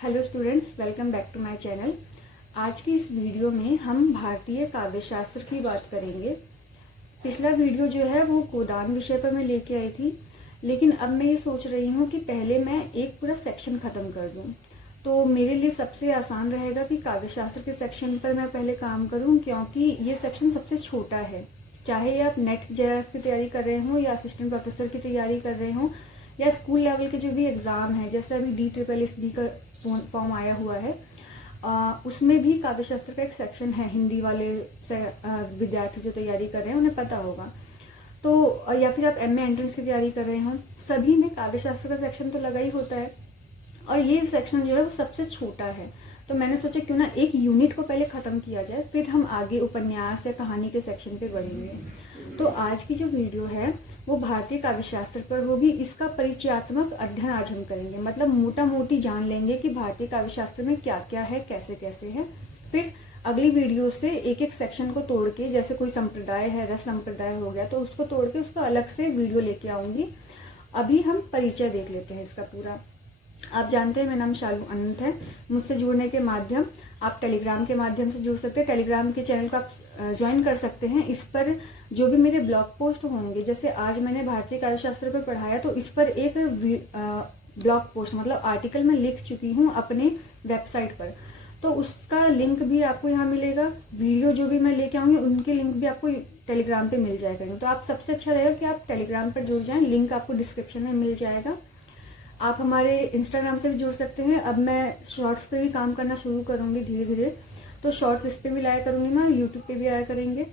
Hello students, welcome back to my channel. आज की इस वीडियो में हम भारतीय काव्य शास्त्र की बात करेंगे। पिछला वीडियो जो है वो गोदान विषय पर मैं लेके आई थी, लेकिन अब मैं ये सोच रही हूँ कि पहले मैं एक पूरा सेक्शन खत्म कर दूँ। तो मेरे लिए सबसे आसान रहेगा कि काव्य शास्त्र के सेक्शन पर मैं पहले काम करूँ, क्योंकि ये सेक्शन सबसे छोटा है। चाहे आप नेट जेआरएफ की तैयारी कर रहे हो या असिस्टेंट प्रोफेसर की तैयारी कर रहे हो या स्कूल लेवल के जो भी एग्ज़ाम है, जैसे अभी DSSB का फॉर्म आया हुआ है, उसमें भी काव्य शास्त्र का एक सेक्शन है। हिंदी वाले विद्यार्थी जो तैयारी कर रहे हैं उन्हें पता होगा। तो या फिर आप MA एंट्रेंस की तैयारी कर रहे हो, सभी में काव्य शास्त्र का सेक्शन तो लगा ही होता है, और ये सेक्शन जो है वो सबसे छोटा है। तो मैंने सोचा क्यों ना एक यूनिट को पहले ख़त्म किया जाए, फिर हम आगे उपन्यास या कहानी के सेक्शन पे बढ़ेंगे। तो आज की जो वीडियो है वो भारतीय काव्य शास्त्र पर होगी। इसका परिचयात्मक अध्ययन आज हम करेंगे, मतलब मोटा मोटी जान लेंगे कि भारतीय काव्य शास्त्र में क्या क्या है, कैसे कैसे है। फिर अगली वीडियो से एक एक सेक्शन को तोड़ के, जैसे कोई संप्रदाय है, रस संप्रदाय हो गया, तो उसको तोड़ के उसका अलग से वीडियो लेके आऊँगी। अभी हम परिचय देख लेते हैं इसका पूरा। आप जानते हैं मेरा नाम शालू अनंत है। मुझसे जुड़ने के माध्यम आप टेलीग्राम के माध्यम से जुड़ सकते हैं। टेलीग्राम के चैनल को आप ज्वाइन कर सकते हैं। इस पर जो भी मेरे ब्लॉग पोस्ट होंगे, जैसे आज मैंने भारतीय काव्य शास्त्र पर पढ़ाया, तो इस पर एक ब्लॉग पोस्ट मतलब आर्टिकल मैं लिख चुकी हूँ अपने वेबसाइट पर, तो उसका लिंक भी आपको यहाँ मिलेगा। वीडियो जो भी मैं लेके आऊँगी उनके लिंक भी आपको टेलीग्राम पे मिल जाएगा। तो आप सबसे अच्छा रहेगा कि आप टेलीग्राम पर जुड़ जाएं, लिंक आपको डिस्क्रिप्शन में मिल जाएगा। आप हमारे इंस्टाग्राम से भी जुड़ सकते हैं। अब मैं शॉर्ट्स पे भी काम करना शुरू करूँगी धीरे धीरे, तो शॉर्ट्स इस पे भी लाया करूँगी मैं, यूट्यूब पे भी आया करेंगे।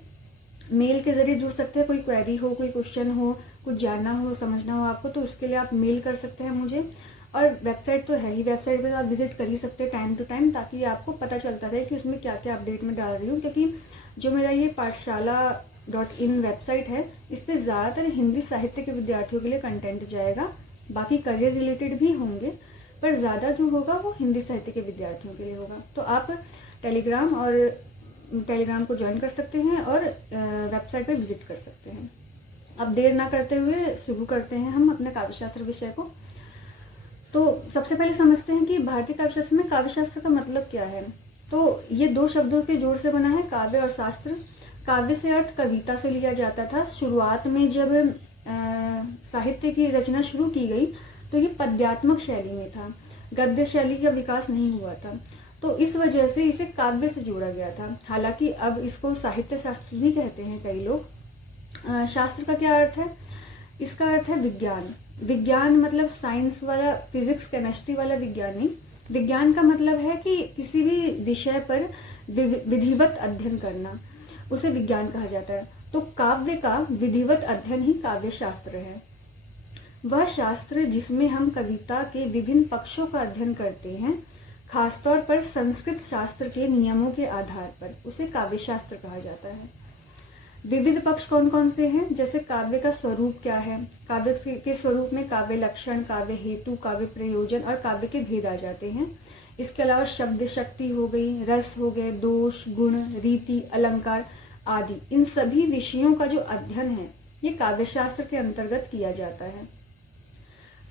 मेल के ज़रिए जुड़ सकते हैं। कोई क्वेरी हो, कोई क्वेश्चन हो, कुछ जानना हो, समझना हो आपको, तो उसके लिए आप मेल कर सकते हैं मुझे। और वेबसाइट तो है ही, वेबसाइट पर आप विजिट कर ही सकते हैं टाइम टू टाइम, ताकि आपको पता चलता रहे कि उसमें क्या क्या अपडेट मैं डाल रही हूँ। क्योंकि जो मेरा ये पाठशाला.in वेबसाइट है, इस पर ज़्यादातर हिंदी साहित्य के विद्यार्थियों के लिए कंटेंट जाएगा। बाकी करियर रिलेटेड भी होंगे, पर ज़्यादा जो होगा वो हिंदी साहित्य के विद्यार्थियों के लिए होगा। तो आप टेलीग्राम को ज्वाइन कर सकते हैं और वेबसाइट पे विजिट कर सकते हैं। अब देर ना करते हुए शुरू करते हैं हम अपने काव्यशास्त्र विषय को। तो सबसे पहले समझते हैं कि भारतीय काव्यशास्त्र में काव्यशास्त्र का मतलब क्या है। तो ये दो शब्दों के जोड़ से बना है, काव्य और शास्त्र। काव्य से अर्थ कविता से लिया जाता था। शुरुआत में जब साहित्य की रचना शुरू की गई तो ये पद्यात्मक शैली में था, गद्य शैली का विकास नहीं हुआ था, तो इस वजह से इसे काव्य से जोड़ा गया था। हालांकि अब इसको साहित्य शास्त्र भी कहते हैं कई लोग। शास्त्र का क्या अर्थ है? इसका अर्थ है विज्ञान। विज्ञान मतलब साइंस वाला, फिजिक्स केमिस्ट्री वाला विज्ञान नहीं। विज्ञान का मतलब है कि किसी भी विषय पर विधिवत अध्ययन करना, उसे विज्ञान कहा जाता है। तो काव्य का विधिवत अध्ययन ही काव्य शास्त्र है। वह शास्त्र जिसमें हम कविता के विभिन्न पक्षों का अध्ययन करते हैं, खासतौर पर संस्कृत शास्त्र के नियमों के आधार पर, उसे काव्य शास्त्र कहा जाता है। विविध पक्ष कौन कौन से हैं? जैसे काव्य का स्वरूप क्या है। काव्य के स्वरूप में काव्य लक्षण, काव्य हेतु, काव्य प्रयोजन और काव्य के भेद आ जाते हैं। इसके अलावा शब्द शक्ति हो गई, रस हो गए, दोष, गुण, रीति, अलंकार आदि, इन सभी विषयों का जो अध्ययन है ये काव्य शास्त्र के अंतर्गत किया जाता है।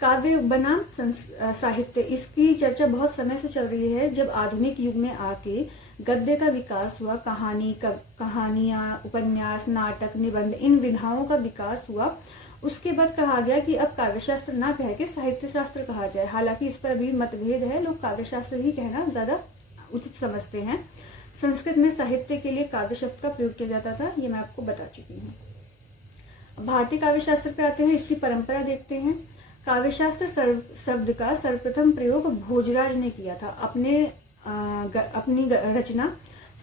काव्य बनाम साहित्य, इसकी चर्चा बहुत समय से चल रही है। जब आधुनिक युग में आके गद्य का विकास हुआ, कहानियां, उपन्यास, नाटक, निबंध, इन विधाओं का विकास हुआ, उसके बाद कहा गया कि अब काव्य शास्त्र ना कह के साहित्य शास्त्र कहा जाए। हालांकि इस पर अभी मतभेद है, लोग काव्य शास्त्र ही कहना ज्यादा उचित समझते हैं। संस्कृत में साहित्य के लिए काव्य शब्द का प्रयोग किया जाता था, ये मैं आपको बता चुकी हूँ। भारतीय काव्य शास्त्र पे आते हैं, इसकी परंपरा देखते हैं। काव्य शास्त्र शब्द का सर्वप्रथम प्रयोग भोजराज ने किया था अपनी रचना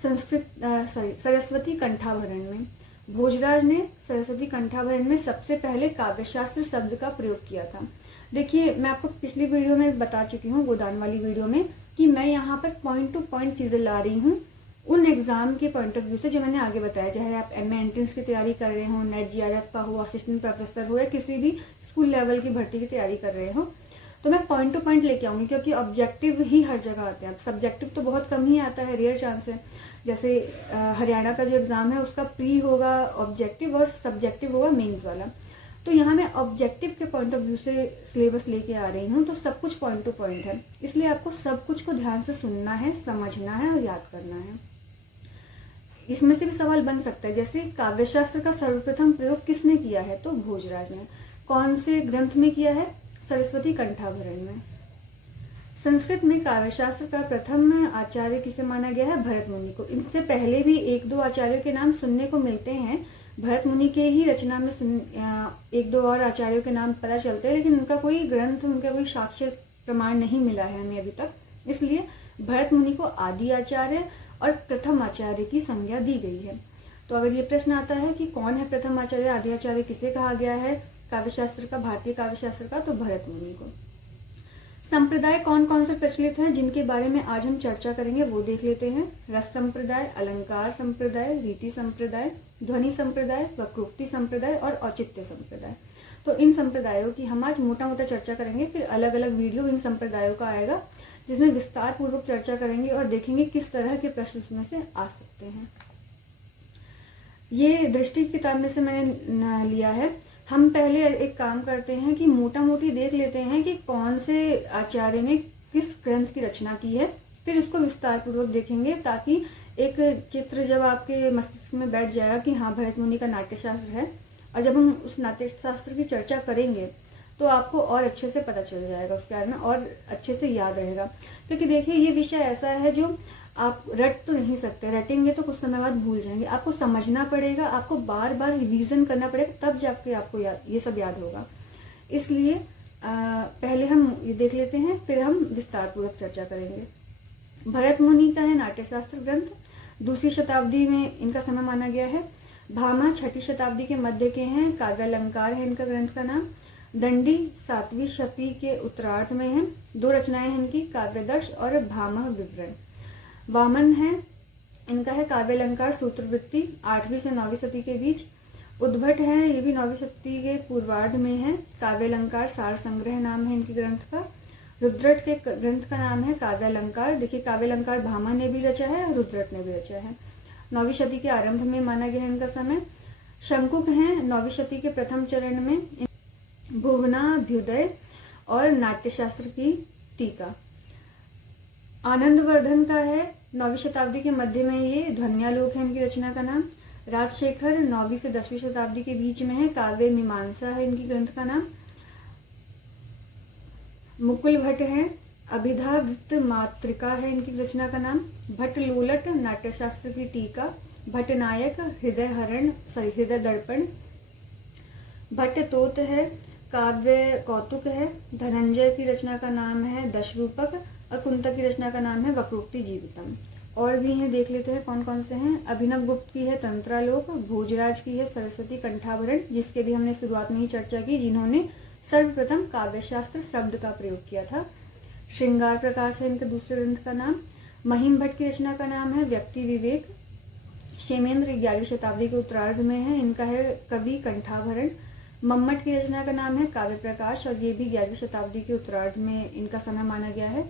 सरस्वती कंठाभरण में। भोजराज ने सरस्वती कंठाभरण में सबसे पहले काव्य शास्त्र शब्द का प्रयोग किया था। देखिए, मैं आपको पिछली वीडियो में बता चुकी हूँ, गोदान वाली वीडियो में, कि मैं यहाँ पर पॉइंट टू पॉइंट चीजें ला रही हूँ उन एग्जाम के पॉइंट ऑफ व्यू से जो मैंने आगे बताया। चाहे आप MA एंट्रेंस की तैयारी कर रहे हो, नेट GRF का हो, असिस्टेंट प्रोफेसर हो, या किसी भी स्कूल लेवल की भर्ती की तैयारी कर रहे हो, तो मैं पॉइंट टू पॉइंट लेके आऊंगी। क्योंकि ऑब्जेक्टिव ही हर जगह आते हैं, सब्जेक्टिव तो बहुत कम ही आता है, रेयर चांस है। जैसे हरियाणा का जो एग्जाम है उसका प्री होगा ऑब्जेक्टिव और सब्जेक्टिव होगा मेंस वाला। तो यहाँ मैं ऑब्जेक्टिव के पॉइंट ऑफ व्यू से सिलेबस लेके आ रही हूँ, तो सब कुछ पॉइंट टू पॉइंट है, इसलिए आपको सब कुछ को ध्यान से सुनना है, समझना है और याद करना है। इसमें से भी सवाल बन सकता है, जैसे काव्यशास्त्र का सर्वप्रथम प्रयोग किसने किया है, तो भोजराज ने। कौन से ग्रंथ में किया है, सरस्वती कंठाभरण में। संस्कृत में काव्यशास्त्र का प्रथम आचार्य किसे माना गया है, भरत मुनि को। इनसे पहले भी एक दो आचार्यों के नाम सुनने को मिलते हैं, भरत मुनि के ही रचना में एक दो और आचार्यों के नाम पता चलते हैं, लेकिन उनका कोई ग्रंथ, उनका कोई साक्ष्य प्रमाण नहीं मिला है हमें अभी तक। इसलिए भरत मुनि को आदि आचार्य और प्रथम आचार्य की संज्ञा दी गई है। तो अगर ये प्रश्न आता है कि कौन है प्रथम आचार्य, आदि आचार्य किसे कहा गया है काव्यशास्त्र का, भारतीय काव्यशास्त्र का, तो भरत मुनि को। संप्रदाय कौन कौन से प्रचलित हैं जिनके बारे में आज हम चर्चा करेंगे, वो देख लेते हैं। रस संप्रदाय, अलंकार संप्रदाय, रीति संप्रदाय, ध्वनि संप्रदाय, वक्रोक्ति संप्रदाय और औचित्य संप्रदाय। तो इन संप्रदायों की हम आज मोटा मोटा चर्चा करेंगे, फिर अलग अलग वीडियो इन संप्रदायों का आएगा जिसमें विस्तार पूर्वक चर्चा करेंगे और देखेंगे किस तरह के प्रश्न उसमें से आ सकते हैं। ये दृष्टि किताब में से मैंने लिया है। हम पहले एक काम करते हैं कि मोटा मोटी देख लेते हैं कि कौन से आचार्य ने किस ग्रंथ की रचना की है, फिर उसको विस्तार पूर्वक देखेंगे, ताकि एक चित्र जब आपके मस्तिष्क में बैठ जाएगा कि हाँ भरत मुनि का नाट्यशास्त्र है, और जब हम उस नाट्यशास्त्र की चर्चा करेंगे तो आपको और अच्छे से पता चल जाएगा उसके बारे में, और अच्छे से याद रहेगा। क्योंकि देखिए ये विषय ऐसा है जो आप रट तो नहीं सकते, रटेंगे तो कुछ समय बाद भूल जाएंगे, आपको समझना पड़ेगा, आपको बार बार रिवीजन करना पड़ेगा, तब जाके आपको ये सब याद होगा। इसलिए पहले हम ये देख लेते हैं, फिर हम विस्तार पूर्वक चर्चा करेंगे। भरत मुनि का है नाट्यशास्त्र ग्रंथ, 2वीं शताब्दी में इनका समय माना गया है। भामा 6वीं शताब्दी के मध्य के हैं, काव्यालंकार है इनका ग्रंथ का नाम। दंडी 7वीं शती के उत्तरार्ध में है। 2 रचनाएं हैं इनकी, काव्यदर्श और भामह विवरण। वामन है इनका है काव्यालंकार सूत्रवृत्ति, 8वीं से 9वीं सदी के बीच। उद्भट है, ये भी 9वीं सदी के पूर्वार्ध में है, काव्यालंकार सार संग्रह नाम है इनके ग्रंथ का। रुद्रट के ग्रंथ का नाम है काव्यालंकार। देखिए काव्यालंकार भामा ने भी रचा है और रुद्रट ने भी रचा है। 9वीं सदी के आरंभ में माना गया है इनका समय। शंकुक है 9वीं सदी के प्रथम चरण में, भुवनाभ्युदय और नाट्यशास्त्र की टीका। आनंदवर्धन का है 9वीं शताब्दी के मध्य में, ये ध्वन्यालोक है इनकी रचना का नाम। राजशेखर 9वीं से 10वीं शताब्दी के बीच में है, काव्य मीमांसा है इनकी ग्रंथ का नाम। मुकुल भट्ट है, अभिधावृत्त मातृका है इनकी रचना का नाम। भट्ट लोलट नाट्यशास्त्र की टीका। भट्टनायक हृदय दर्पण। भट्ट तोत है, काव्य कौतुक है। धनंजय की रचना का नाम है दशरूपक और कुंतक की रचना का नाम है वक्रोक्ति जीवितम। और भी हैं, देख लेते हैं कौन कौन से हैं। अभिनव गुप्त की है तंत्रालोक। भोजराज की है सरस्वती कंठाभरण, जिसके भी हमने शुरुआत में ही चर्चा की, जिन्होंने सर्वप्रथम काव्यशास्त्र शब्द का प्रयोग किया था। श्रृंगार प्रकाश है इनके दूसरे ग्रंथ का नाम। महिम भट्ट की रचना का नाम है व्यक्ति विवेक। क्षेमेंद्र 11वीं शताब्दी के उत्तरार्ध में है, इनका है कवि कंठाभरण। मम्मट की रचना का नाम है काव्य प्रकाश, और ये भी 11वीं शताब्दी के उत्तरार्ध में इनका समय माना गया है।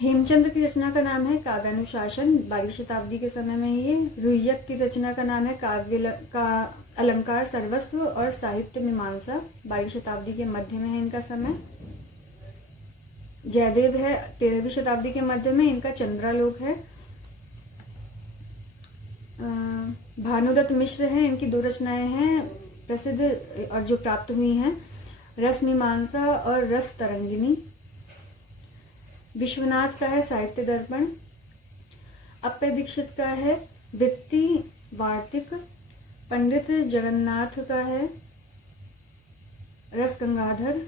हेमचंद्र की रचना का नाम है काव्यानुशासन, 12वीं शताब्दी के समय में ये। रुय्यक की रचना का नाम है का अलंकार सर्वस्व और साहित्य मीमांसा, 12वीं शताब्दी के मध्य में है इनका समय। जयदेव है 13वीं शताब्दी के मध्य में, इनका चंद्रालोक है। भानुदत्त मिश्र हैं, इनकी 2 रचनाएं हैं प्रसिद्ध और जो प्राप्त हुई हैं, रस मीमांसा और रस तरंगिनी। विश्वनाथ का है साहित्य दर्पण। अप्पय दीक्षित का है वृत्ति वार्तिक। पंडित जगन्नाथ का है रस गंगाधर।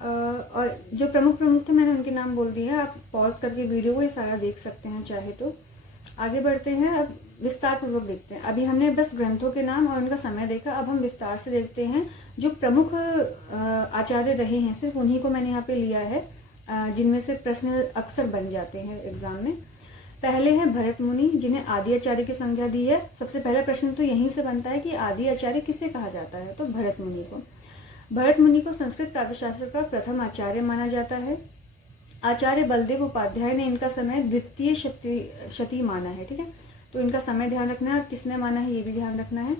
और जो प्रमुख थे मैंने उनके नाम बोल दिए हैं, आप पॉज करके वीडियो को ये सारा देख सकते हैं चाहे तो। आगे बढ़ते हैं, अब विस्तार पूर्वक देखते हैं। अभी हमने बस ग्रंथों के नाम और उनका समय देखा, अब हम विस्तार से देखते हैं जो प्रमुख आचार्य रहे हैं, सिर्फ उन्हीं को मैंने यहाँ पे लिया है जिनमें से प्रश्न अक्सर बन जाते हैं एग्जाम में। पहले हैं भरत मुनि, जिन्हें आदि आचार्य की संज्ञा दी है। सबसे पहला प्रश्न तो यहीं से बनता है कि आदि आचार्य किसे कहा जाता है, तो भरत मुनि को। भरत मुनि को संस्कृत काव्यशास्त्र का प्रथम आचार्य माना जाता है। आचार्य बलदेव उपाध्याय ने इनका समय 2वीं शती माना है, ठीक है, तो इनका समय ध्यान रखना है, किसने माना है ये भी ध्यान रखना है।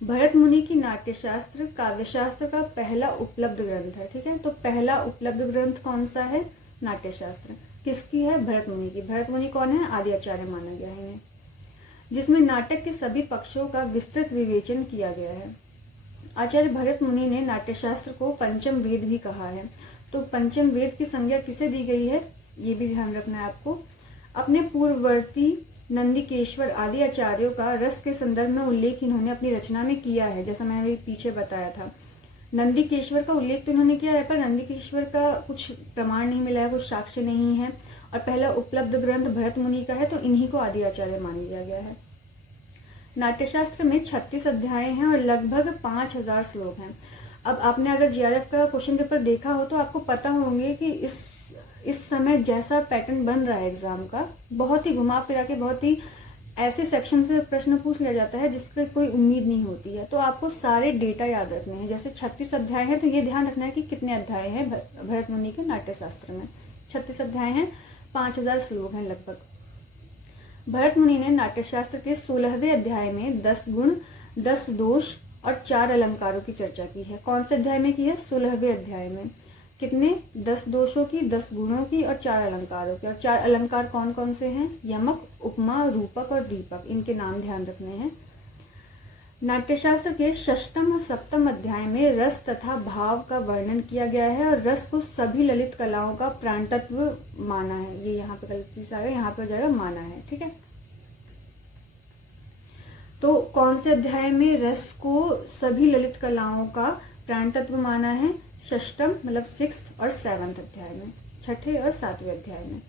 भरत मुनि की नाट्यशास्त्र काव्यशास्त्र का पहला उपलब्ध ग्रंथ है। ठीक है, तो पहला उपलब्ध ग्रंथ कौन सा है? नाट्यशास्त्र। किसकी है? भरत मुनि की। भरत मुनि कौन है? आदि आचार्य माना गया है इन्हें, जिसमें नाटक के सभी पक्षों का विस्तृत विवेचन किया गया है। आचार्य भरत मुनि ने नाट्यशास्त्र को पंचम वेद भी कहा है। तो पंचम वेद की संज्ञा किसे दी गई है, ये भी ध्यान रखना है आपको। अपने पूर्ववर्ती नंदिकेश्वर आदि आचार्यों का रस के संदर्भ में उल्लेख इन्होंने अपनी रचना में किया है, जैसा मैंने पीछे बताया था। नंदिकेश्वर का उल्लेख तो इन्होंने किया है, पर नंदिकेश्वर का कुछ प्रमाण नहीं मिला है, कुछ साक्ष्य नहीं है, और पहला उपलब्ध ग्रंथ भरत मुनि का है, तो इन्हीं को आदि आचार्य मान लिया गया है। नाट्यशास्त्र में 36 अध्याय हैं और लगभग 5000 श्लोक हैं। अब आपने अगर जीआरएफ का क्वेश्चन पेपर देखा हो तो आपको पता होंगे कि इस समय जैसा पैटर्न बन रहा है एग्जाम का, बहुत ही घुमा फिरा के, बहुत ही ऐसे सेक्शन से प्रश्न पूछ लिया जाता है जिसकी कोई उम्मीद नहीं होती है। तो आपको सारे डेटा याद रखने हैं। जैसे 36 अध्याय हैं, तो ये ध्यान रखना है कि कितने अध्याय हैं भरत मुनि के नाट्यशास्त्र में। 36 अध्याय हैं, 5000 श्लोक हैं लगभग। भरत मुनि ने नाट्यशास्त्र के 16वें अध्याय में 10 गुण, 10 दोष और 4 अलंकारों की चर्चा की है। कौन से अध्याय में की है? 16वें अध्याय में। कितने? 10 दोषों की, 10 गुणों की और 4 अलंकारों की। और 4 अलंकार कौन कौन से हैं? यमक, उपमा, रूपक और दीपक। इनके नाम ध्यान रखने हैं। नाट्यशास्त्र के 6म और 7म अध्याय में रस तथा भाव का वर्णन किया गया है और रस को सभी ललित कलाओं का प्राण तत्व माना है। ये यहाँ पे गलती आ गया, यहाँ पे हो जाएगा माना है। ठीक है, तो कौन से अध्याय में रस को सभी ललित कलाओं का प्राण तत्व माना है? 6म मतलब 6th और 7th अध्याय में, 6ठे और 7वें अध्याय में।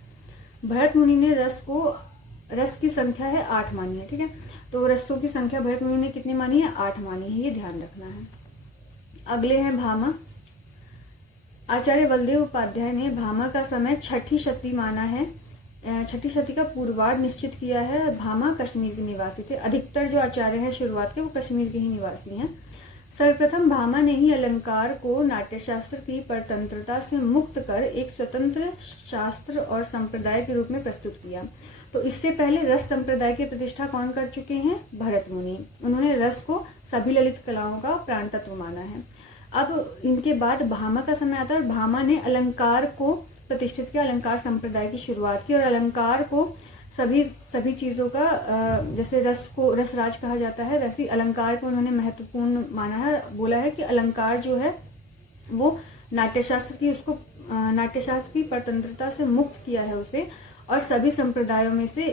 भरत मुनि ने रस की संख्या है 8 मानी है। ठीक है, तो रसों की संख्या भरत मुनि ने कितनी मानी है? 8 मानी है, ये ध्यान रखना है। अगले हैं भामा। आचार्य बलदेव उपाध्याय ने भामा का समय 6ठी शती माना है। 6ठी शती का पूर्वार्ध निश्चित किया है। भामा कश्मीर के निवासी थे। अधिकतर जो आचार्य हैं शुरुआत के, वो कश्मीर के ही निवासी हैं। सर्वप्रथम भामा ने ही अलंकार को नाट्यशास्त्र की परतंत्रता से मुक्त कर एक स्वतंत्र शास्त्र और संप्रदाय के रूप में प्रस्तुत किया। तो इससे पहले रस संप्रदाय की प्रतिष्ठा कौन कर चुके हैं? भरत मुनि। उन्होंने रस को सभी ललित कलाओं का प्राण तत्व माना है। अब इनके बाद भामा का समय आता है और भामा ने अलंकार को प्रतिष्ठित किया, अलंकार संप्रदाय की शुरुआत की और अलंकार को सभी चीजों का, जैसे रस को रसराज कहा जाता है, वैसे अलंकार को उन्होंने महत्वपूर्ण माना है। बोला है कि अलंकार जो है वो नाट्यशास्त्र की परतंत्रता से मुक्त किया है उसे, और सभी संप्रदायों में से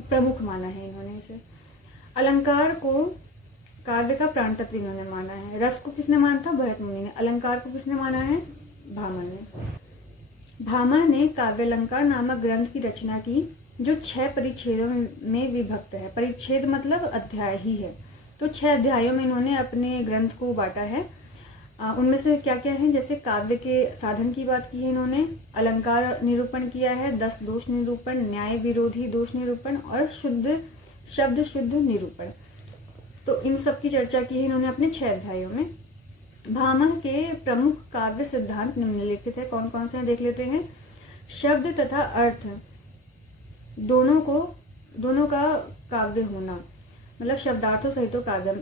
प्रमुख माना है इन्होंने इसे। अलंकार को काव्य का प्राण तत्व इन्होंने माना है। रस को किसने माना था? भरत मुनि ने। अलंकार को किसने माना है? भामा ने। भामा ने काव्यालंकार नामक ग्रंथ की रचना की, जो 6 परिच्छेदों में विभक्त है। परिच्छेद मतलब अध्याय ही है। तो 6 अध्यायों में इन्होंने अपने ग्रंथ को बांटा है। उनमें से क्या क्या है? जैसे काव्य के साधन की बात की है इन्होंने, अलंकार निरूपण किया है, 10 दोष निरूपण, न्याय विरोधी दोष निरूपण और शब्द शुद्ध निरूपण। तो इन सब की चर्चा की है इन्होंने अपने 6 अध्यायों में। भामा के प्रमुख काव्य सिद्धांत निम्नलिखित है। कौन कौन से हैं देख लेते हैं। शब्द तथा अर्थ दोनों का काव्य होना, मतलब शब्दार्थों सहितो काव्यम।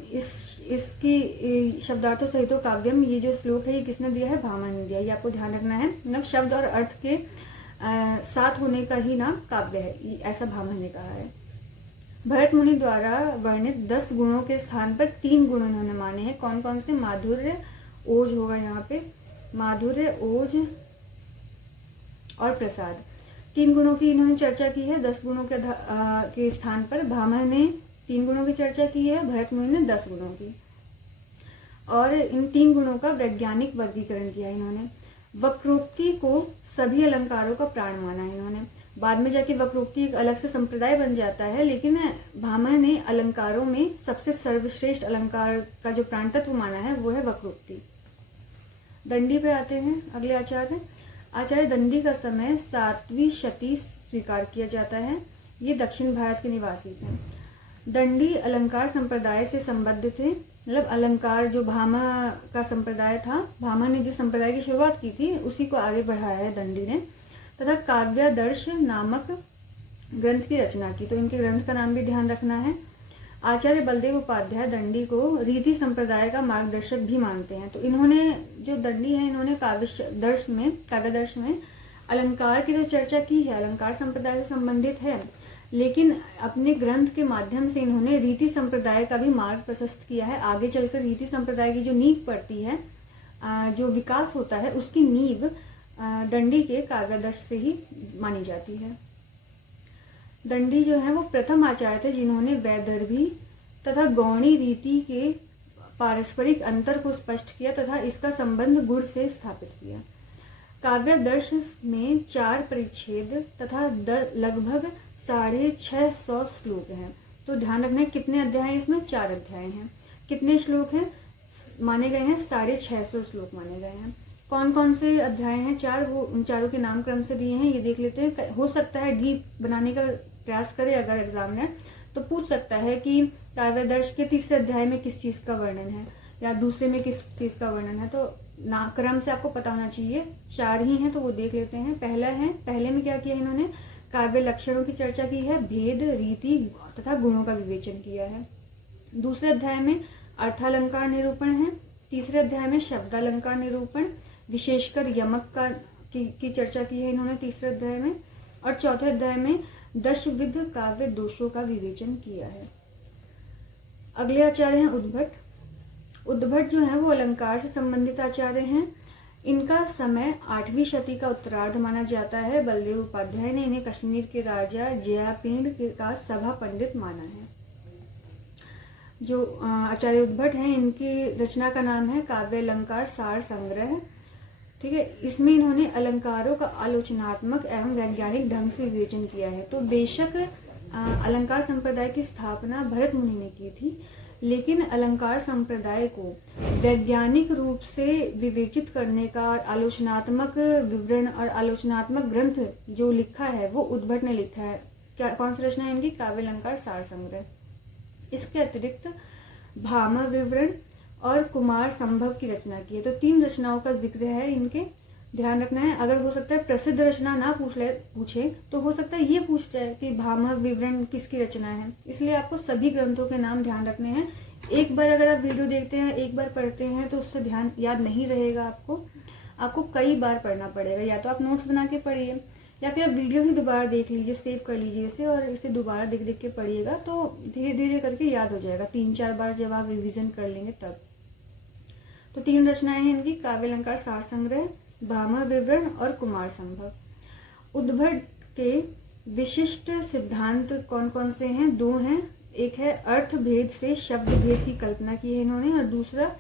इसकी शब्दार्थों सहितो काव्यम, ये जो श्लोक है ये किसने दिया है? भामा ने दिया। ये आपको ध्यान रखना है। मतलब शब्द और अर्थ के साथ होने का ही नाम काव्य है, ऐसा भामा ने कहा है। भरत मुनि द्वारा वर्णित 10 गुणों के स्थान पर 3 गुण उन्होंने माने हैं। कौन कौन से? माधुर्य, ओज होगा यहाँ पे, माधुर्य, ओज और प्रसाद। 3 गुणों की इन्होंने चर्चा की है। 10 गुणों के स्थान पर भामा ने 3 गुणों की चर्चा की है, भरत मुनि ने 10 गुणों की। और इन 3 गुणों का वैज्ञानिक वर्गीकरण किया इन्होंने। वक्रोक्ति को सभी अलंकारों का प्राण माना है इन्होंने। बाद में जाके वक्रोक्ति एक अलग से संप्रदाय बन जाता है, लेकिन भामा ने अलंकारों में सबसे सर्वश्रेष्ठ अलंकार का जो प्राण तत्व माना है वो है वक्रोक्ति। दंडी पे आते हैं अगले आचार्य दंडी का समय 7वीं शती स्वीकार किया जाता है। ये दक्षिण भारत के निवासी थे। दंडी अलंकार संप्रदाय से संबद्ध थे, मतलब अलंकार जो भामा का संप्रदाय था, भामा ने जिस संप्रदाय की शुरुआत की थी उसी को आगे बढ़ाया है दंडी ने, तथा काव्यादर्श नामक ग्रंथ की रचना की। तो इनके ग्रंथ का नाम भी ध्यान रखना है। आचार्य बलदेव उपाध्याय दंडी को रीति संप्रदाय का मार्गदर्शक भी मानते हैं। तो इन्होंने जो दंडी है, इन्होंने काव्यदर्श में अलंकार की जो चर्चा की है, अलंकार संप्रदाय से संबंधित है, लेकिन अपने ग्रंथ के माध्यम से इन्होंने रीति संप्रदाय का भी मार्ग प्रशस्त किया है। आगे चलकर रीति संप्रदाय की जो नींव पड़ती है, जो विकास होता है, उसकी नींव दंडी के काव्यादर्श से ही मानी जाती है। दंडी जो है वो प्रथम आचार्य थे जिन्होंने वैदर्भी तथा गौणी रीति के पारस्परिक अंतर को स्पष्ट किया तथा इसका संबंध गुण से स्थापित किया। काव्यादर्श में 4 परिच्छेद तथा लगभग 650 श्लोक हैं। तो ध्यान रखना है कितने अध्याय हैं इसमें, 4 अध्याय हैं। कितने श्लोक हैं माने गए हैं, 650 श्लोक माने गए हैं। कौन कौन से अध्याय हैं 4, वो उन चारों के नाम क्रम से दिए हैं, ये देख लेते हैं। हो सकता है डीप बनाने का प्रयास करे अगर एग्जामिनर, तो पूछ सकता है कि काव्यादर्श के तीसरे अध्याय में किस चीज का वर्णन है या दूसरे में किस चीज का वर्णन है। तो क्रम से आपको पता होना चाहिए। 4 ही हैं तो वो देख लेते हैं। पहले में क्या किया इन्होंने, काव्य लक्षणों की चर्चा की है, भेद, रीति तथा गुणों का विवेचन किया है। दूसरे अध्याय में अर्थालंकार निरूपण है। तीसरे अध्याय में शब्दालंकार निरूपण, विशेषकर यमक की चर्चा की है इन्होंने तीसरे अध्याय में। और चौथे अध्याय में 10 विध काव्य दोषों का विवेचन किया है। अगले आचार्य हैं उद्भट। उद्भट जो है वो अलंकार से संबंधित आचार्य हैं। इनका समय 8वीं शती का उत्तरार्ध माना जाता है। बलदेव उपाध्याय ने इन्हें कश्मीर के राजा जयापिंड का सभा पंडित माना है। जो आचार्य उद्भट हैं, इनकी रचना का नाम है काव्य अलंकार सार संग्रह। ठीक है, इसमें इन्होंने अलंकारों का आलोचनात्मक एवं वैज्ञानिक ढंग से विवेचन किया है। तो बेशक अलंकार संप्रदाय की स्थापना भरत मुनि ने की थी, लेकिन अलंकार संप्रदाय को वैज्ञानिक रूप से विवेचित करने का और आलोचनात्मक विवरण और आलोचनात्मक ग्रंथ जो लिखा है वो उद्भट ने लिखा है। क्या कौन सी रचना है इनकी, काव्य अलंकार सार संग्रह। इसके अतिरिक्त भामह विवरण और कुमार संभव की रचना की है। तो 3 रचनाओं का जिक्र है इनके, ध्यान रखना है। अगर हो सकता है प्रसिद्ध रचना ना पूछे तो हो सकता है ये पूछ जाए कि भामह विवरण किसकी रचना है, इसलिए आपको सभी ग्रंथों के नाम ध्यान रखने हैं। एक बार अगर आप वीडियो देखते हैं, एक बार पढ़ते हैं तो उससे ध्यान याद नहीं रहेगा आपको कई बार पढ़ना पड़ेगा। या तो आप नोट्स बना के पढ़िए या फिर आप वीडियो ही दोबारा देख लीजिए, सेव कर लीजिए इसे और इसे दोबारा देख के पढ़िएगा तो धीरे धीरे करके याद हो जाएगा। 3-4 बार जब आप रिविजन कर लेंगे तब। तो 3 रचनाएं हैं इनकी, काव्य अलंकार सार संग्रह, भामह विवरण और कुमार संभव। उद्भट के विशिष्ट सिद्धांत कौन कौन से हैं, 2 हैं। एक है अर्थ भेद से शब्द भेद की कल्पना की है इन्होंने, और दूसरा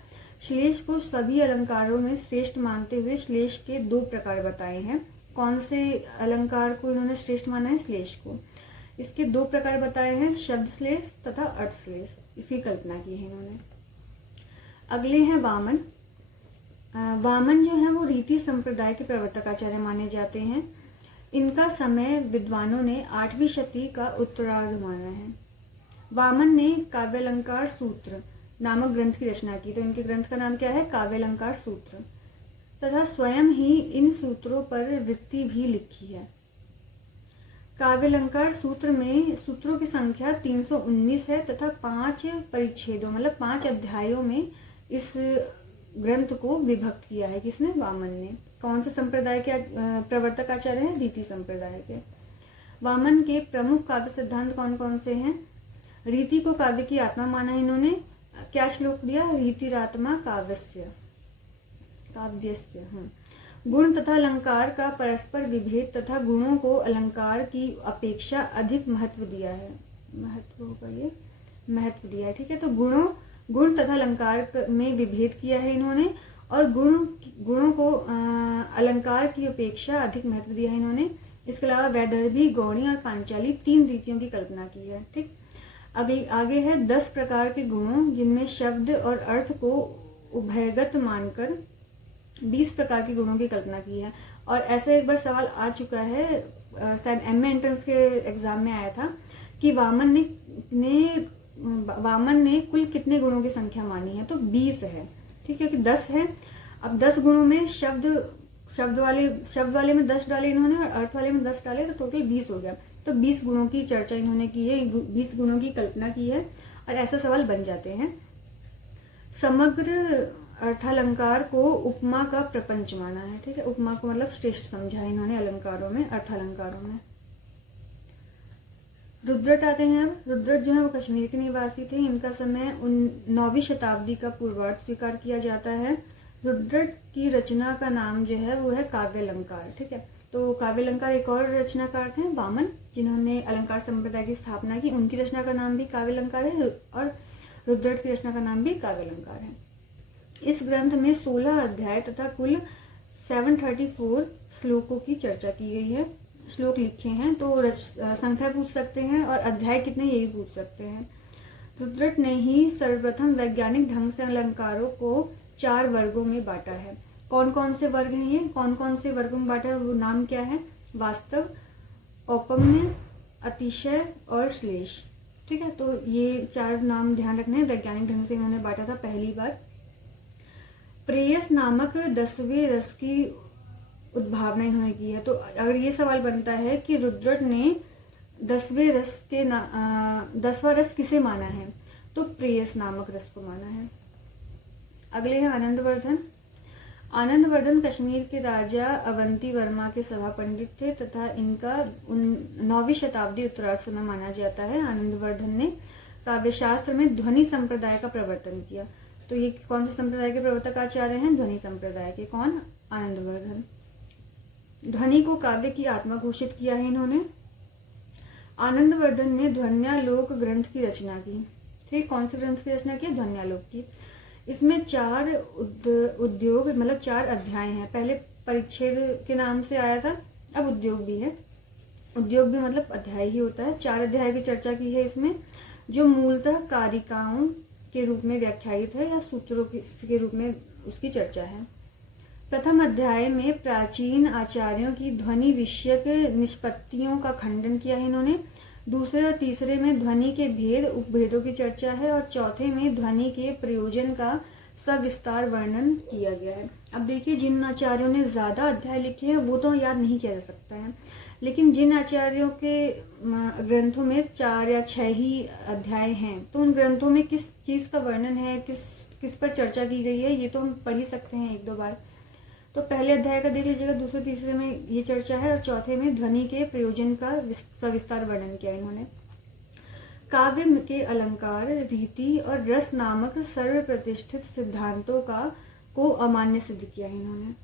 श्लेष को सभी अलंकारों में श्रेष्ठ मानते हुए श्लेष के 2 प्रकार बताए हैं। कौन से अलंकार को इन्होंने श्रेष्ठ माना है, श्लेष को। इसके 2 प्रकार बताए हैं, शब्द श्लेष तथा अर्थ श्लेष, इसकी कल्पना की है इन्होंने। अगले हैं वामन। वामन जो है वो रीति संप्रदाय के प्रवर्तक आचार्य माने जाते हैं। इनका समय विद्वानों ने 8वीं शती का उत्तरार्ध माना है। वामन ने काव्यालंकार सूत्र नामक ग्रंथ की रचना की। तो इनके ग्रंथ का नाम क्या है, काव्यालंकार सूत्र, तथा स्वयं ही इन सूत्रों पर वृत्ति भी लिखी है। काव्यालंकार सूत्र में सूत्रों की संख्या 319 है तथा 5 परिच्छेदों मतलब 5 अध्यायों में इस ग्रंथ को विभक्त किया है। किसने, वामन ने। कौन से संप्रदाय के प्रवर्तक आचार्य हैं, रीति संप्रदाय के। वामन के प्रमुख काव्य सिद्धांत कौन कौन से हैं, रीति को काव्य की आत्मा माना इन्होंने। क्या श्लोक दिया, रीतिरात्मा काव्यस्य। गुण तथा अलंकार का परस्पर विभेद तथा गुणों को अलंकार की अपेक्षा अधिक महत्व दिया है। महत्व दिया है, ठीक है। तो गुण तथा अलंकार में विभेद किया है इन्होंने, और गुणों को अलंकार की अपेक्षा अधिक महत्व दिया है इन्होंने। इसके अलावा वैदर्भी, गौणी और पांचाली 3 रीतियों की कल्पना की है, ठीक। आगे है 10 प्रकार के गुणों, जिनमें शब्द और अर्थ को उभयगत मानकर 20 प्रकार के गुणों की कल्पना की है। और ऐसे एक बार सवाल आ चुका है, शायद एमए एंट्रेंस के एग्जाम में आया था कि वामन ने कुल कितने गुणों की संख्या मानी है, तो 20 है, ठीक है, कि 10 है। अब 10 गुणों में शब्द वाले में 10 डाले इन्होंने और अर्थ वाले में 10 डाले, तो टोटल 20 हो गया। तो 20 गुणों की चर्चा इन्होंने की है, 20 गुणों की कल्पना की है। और ऐसा सवाल बन जाते हैं। समग्र अर्थालंकार को उपमा का प्रपंच माना है। ठीक है, उपमा को मतलब श्रेष्ठ समझा है इन्होंने अलंकारों में, अर्थालंकारों में। रुद्रट आते हैं। अब रुद्रट जो है वो कश्मीर के निवासी थे। इनका समय 9वीं शताब्दी का पूर्वार्ध स्वीकार किया जाता है। रुद्रट की रचना का नाम जो है वो है काव्यालंकार। ठीक है, तो काव्यालंकार एक और रचनाकार थे वामन, जिन्होंने अलंकार संप्रदाय की स्थापना की। उनकी रचना का नाम भी काव्यालंकार है और रुद्रट की रचना का नाम भी काव्यालंकार है। इस ग्रंथ में 16 अध्याय तथा कुल 734 श्लोकों की चर्चा की गई है। श्लोक लिखे हैं, तो संख्या पूछ सकते हैं और अध्याय कितने ये भी पूछ सकते हैं। रुद्रट ने ही सर्वप्रथम वैज्ञानिक ढंग से अलंकारों को 4 वर्गों में बांटा है। कौन कौन से वर्ग हैं ये, कौन कौन से वर्गों में बांटा है, वो नाम क्या है? वास्तव, औपम्य, अतिशय और श्लेष। ठीक है, तो ये 4 नाम ध्यान रखने हैं। वैज्ञानिक ढंग से इन्होंने बांटा था पहली बार। प्रेयस नामक 10वें रस की उद्भावना इन्होंने की है। तो अगर ये सवाल बनता है कि रुद्रट ने 10वें रस के 10वां रस किसे माना है, तो प्रेयस नामक रस को माना है। अगले हैं आनंदवर्धन। आनंदवर्धन कश्मीर के राजा अवंती वर्मा के सभा पंडित थे तथा इनका 9वीं शताब्दी उत्तरार्ध समय माना जाता है। आनंदवर्धन ने काव्यशास्त्र में ध्वनि संप्रदाय का प्रवर्तन किया। तो ये कौन से संप्रदाय के प्रवर्तक आचार्य हैं? ध्वनि संप्रदाय के। कौन? आनंदवर्धन। ध्वनि को काव्य की आत्मा घोषित किया है इन्होंने। आनंदवर्धन ने ध्वन्यालोक ग्रंथ की रचना की। ठीक, कौन से ग्रंथ की रचना की? ध्वन्यालोक की। इसमें 4 उद्योग मतलब 4 अध्याय हैं। पहले परिच्छेद के नाम से आया था, अब उद्योग भी है। उद्योग भी मतलब अध्याय ही होता है। 4 अध्याय की चर्चा की है इसमें, जो मूलतः कारिकाओं के रूप में व्याख्यायित है या सूत्रों के रूप में उसकी चर्चा है। प्रथम अध्याय में प्राचीन आचार्यों की ध्वनि विषयक निष्पत्तियों का खंडन किया है इन्होंने। दूसरे और तीसरे में ध्वनि के भेद उपभेदों की चर्चा है और चौथे में ध्वनि के प्रयोजन का सविस्तार वर्णन किया गया है। अब देखिए, जिन आचार्यों ने ज्यादा अध्याय लिखे हैं वो तो याद नहीं किया जा सकता है, लेकिन जिन आचार्यों के ग्रंथों में 4 या 6 ही अध्याय हैं, तो उन ग्रंथों में किस चीज का वर्णन है, किस पर चर्चा की गई है, ये तो हम पढ़ ही सकते हैं 1-2 बार। तो पहले अध्याय का देख लीजिएगा, दूसरे तीसरे में ये चर्चा है और चौथे में ध्वनि के प्रयोजन का सविस्तार वर्णन किया इन्होंने। काव्य के अलंकार, रीति और रस नामक सर्वप्रतिष्ठित सिद्धांतों को अमान्य सिद्ध किया है इन्होंने।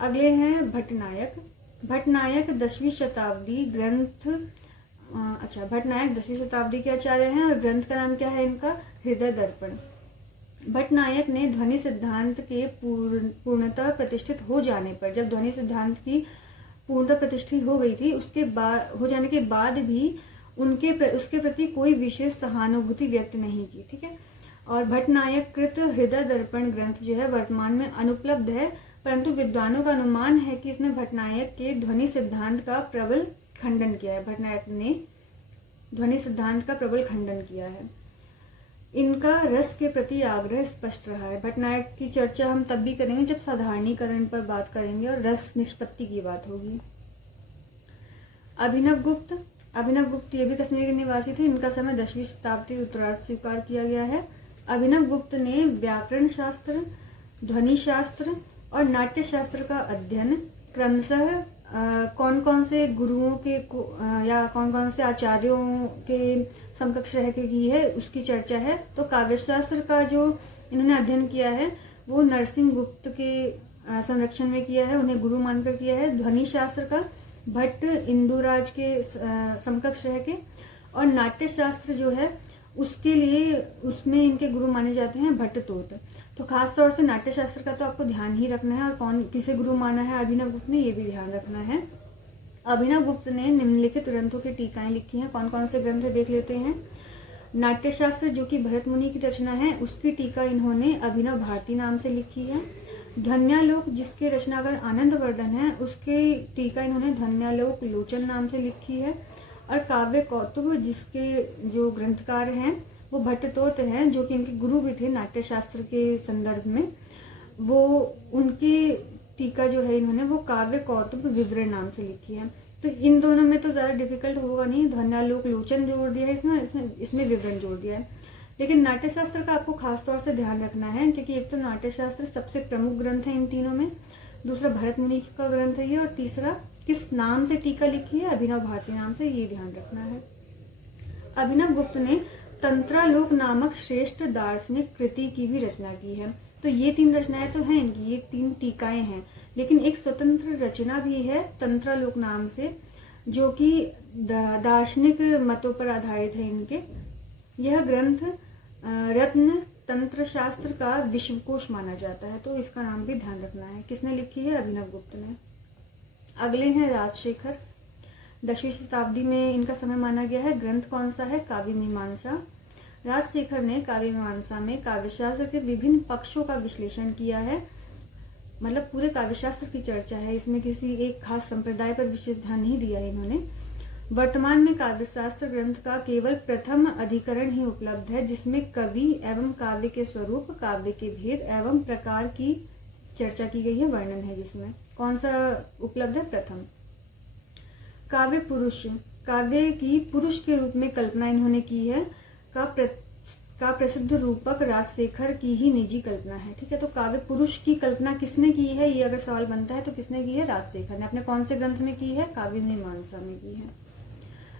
अगले हैं भट्टनायक। भट्टनायक 10वीं शताब्दी भट्टनायक 10वीं शताब्दी के आचार्य हैं और ग्रंथ का नाम क्या है इनका? हृदय दर्पण। भट्टनायक ने ध्वनि सिद्धांत के पूर्णतः प्रतिष्ठित हो जाने पर, जब ध्वनि सिद्धांत की पूर्णतः प्रतिष्ठित हो गई थी, उसके बाद हो जाने के बाद भी उसके प्रति कोई विशेष सहानुभूति व्यक्त नहीं की। ठीक है, और भट्टनायक कृत हृदय दर्पण ग्रंथ जो है वर्तमान में अनुपलब्ध है, परंतु विद्वानों का अनुमान है कि इसमें भट्टनायक के ध्वनि सिद्धांत का प्रबल खंडन किया है। भट्टनायक ने ध्वनि सिद्धांत का प्रबल खंडन किया है। इनका रस के प्रति आग्रह स्पष्ट रहा है। भट्टनायक की चर्चा हम तब भी करेंगे जब साधारणीकरण पर बात करेंगे और रस निष्पत्ति की बात होगी। अभिनव गुप्त ये भी कश्मीर के निवासी थे। इनका समय 10वीं शताब्दी उत्तरार्ध स्वीकार किया गया है। अभिनव गुप्त ने व्याकरण शास्त्र, ध्वनि शास्त्र और नाट्य शास्त्र का अध्ययन क्रमशः कौन कौन से गुरुओं के या कौन कौन से आचार्यों के समकक्ष रह के की है उसकी चर्चा है। तो काव्यशास्त्र का जो इन्होंने अध्ययन किया है वो नरसिंह गुप्त के संरक्षण में किया है, उन्हें गुरु मानकर किया है। ध्वनि शास्त्र का भट्ट इंदुराज के समकक्ष रह के, और नाट्य शास्त्र जो है उसके लिए उसमें इनके गुरु माने जाते हैं भट्टतोत। तो खास तौर से नाट्य शास्त्र का तो आपको ध्यान ही रखना है और कौन किसे गुरु माना है अभिनव गुप्त ने, ये भी ध्यान रखना है। अभिनव गुप्त ने निम्नलिखित ग्रंथों की टीकाएं लिखी हैं। कौन कौन से ग्रंथ देख लेते हैं। नाट्य शास्त्र जो कि भरत मुनि की रचना है, उसकी टीका इन्होंने अभिनव भारती नाम से लिखी है। ध्वन्यालोक जिसके रचनाकार आनंदवर्धन है, उसकी टीका इन्होंने ध्वन्यालोक लोचन नाम से लिखी है। और काव्य कौतुक जिसके जो ग्रंथकार हैं वो भट्टतोत हैं, जो कि इनके गुरु भी थे नाट्य शास्त्र के संदर्भ में। वो उनके टीका जो है इन्होंने वो काव्य कौतुक विवरण नाम से लिखी है। तो इन दोनों में तो ज्यादा डिफिकल्ट होगा नहीं, ध्वन्यालोक लोचन जोड़ दिया है इसमें विवरण जोड़ दिया है। लेकिन नाट्यशास्त्र का आपको खास तौर से ध्यान रखना है, क्योंकि एक तो नाट्यशास्त्र सबसे प्रमुख ग्रंथ है इन तीनों में, दूसरा भरत मुनि का ग्रंथ है ये, और तीसरा किस नाम से टीका लिखी है, अभिनव भारती नाम से, ये ध्यान रखना है। अभिनव गुप्त ने तंत्रालोक नामक श्रेष्ठ दार्शनिक कृति की भी रचना की है। तो ये 3 रचनाएं तो हैं इनकी, ये 3 टीकाएं हैं, लेकिन एक स्वतंत्र रचना भी है तंत्रालोक नाम से, जो कि दार्शनिक मतों पर आधारित है इनके। यह ग्रंथ रत्न तंत्र शास्त्र का विश्वकोश माना जाता है, तो इसका नाम भी ध्यान रखना है। किसने लिखी है? अभिनव गुप्त ने। अगले हैं राजशेखर, 10वीं शताब्दी में इनका समय माना गया है। ग्रंथ कौन सा है? काव्य मीमांसा। राजशेखर ने काव्य मीमांसा में काव्यशास्त्र के विभिन्न पक्षों का विश्लेषण किया है, मतलब पूरे काव्यशास्त्र की चर्चा है, इसमें किसी एक खास संप्रदाय पर विशेष ध्यान नहीं दिया है इन्होंने। वर्तमान में काव्यशास्त्र ग्रंथ का केवल प्रथम अधिकरण ही उपलब्ध है, जिसमें कवि एवं काव्य के स्वरूप, काव्य के भेद एवं प्रकार की चर्चा की गई है, वर्णन है जिसमें। कौन सा उपलब्ध है? प्रथम। काव्य पुरुष, काव्य की पुरुष के रूप में कल्पना इन्होंने की है, का प्रसिद्ध रूपक राजशेखर की ही निजी कल्पना है। ठीक है, तो काव्य पुरुष की कल्पना किसने की है, ये अगर सवाल बनता है तो किसने की है? राजशेखर ने। अपने कौन से ग्रंथ में की है? काव्य मीमांसा में की है।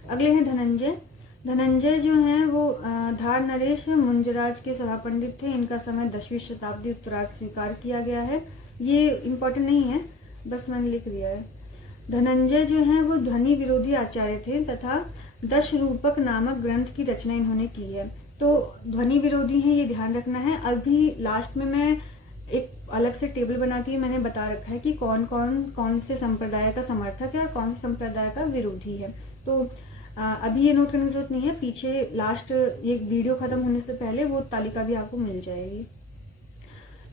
अगले हैं धनंजय। धनंजय जो हैं वो धार नरेश मुंजराज के सभा पंडित थे। इनका समय 10वीं शताब्दी उत्तरार्ध स्वीकार किया गया है। ये इम्पोर्टेंट नहीं है, बस मैंने लिख दिया है। धनंजय जो हैं वो ध्वनि विरोधी आचार्य थे तथा दश रूपक नामक ग्रंथ की रचना इन्होंने की है। तो ध्वनि विरोधी है, ये ध्यान रखना है। अभी लास्ट में मैं एक अलग से टेबल बना के मैंने बता रखा है कि कौन से संप्रदाय का समर्थक है और कौन से संप्रदाय का विरोधी है। तो अभी ये नोट करने की जरूरत नहीं है, पीछे लास्ट ये वीडियो खत्म होने से पहले वो तालिका भी आपको मिल जाएगी।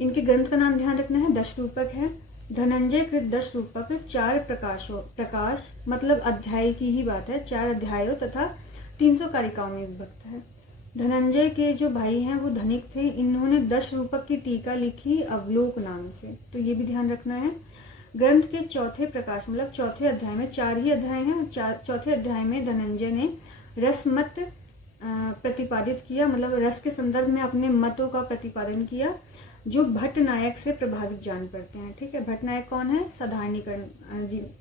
इनके ग्रंथ का नाम ध्यान रखना है, 10 रूपक है। धनंजय कृत 10 रूपक 4 प्रकाश मतलब अध्याय की ही बात है, 4 अध्यायों तथा 300 कारिकाओं में विभक्त है। धनंजय के जो भाई हैं वो धनिक थे, इन्होंने 10 रूपक की टीका लिखी अवलोक नाम से, तो ये भी ध्यान रखना है। ग्रंथ के चौथे प्रकाश मतलब चौथे अध्याय में, 4 ही अध्याय हैं, चौथे अध्याय में धनंजय ने रसमत प्रतिपादित किया, मतलब रस के संदर्भ में अपने मतों का प्रतिपादन किया, जो भट्ट नायक से प्रभावित जान पड़ते हैं। ठीक है, भट्ट नायक कौन है? साधारणीकरण